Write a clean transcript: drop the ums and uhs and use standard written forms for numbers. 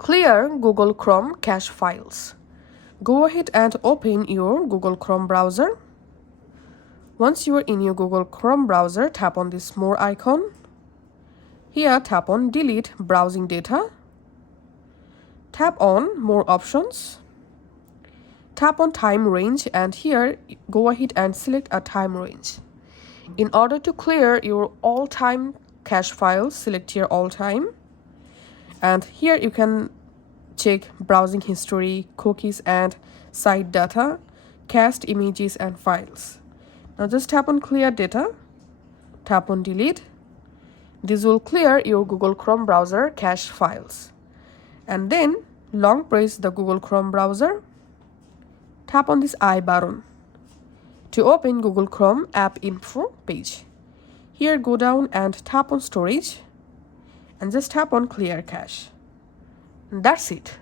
Clear Google Chrome cache files. Go ahead and open your Google Chrome browser. Once you are in your Google Chrome browser, tap on this More icon. Here, tap on Delete Browsing Data. Tap on More Options. Tap on Time Range, and here, go ahead and select a time range. In order to clear your all-time cache files, select here All Time. And here you can check browsing history, cookies and site data, cached images and files. Now just tap on Clear Data, tap on Delete. This will clear your Google Chrome browser cache files. And then long press the Google Chrome browser, tap on this I button to open Google Chrome App Info page. Here go down and tap on Storage and just tap on Clear Cache. And that's it.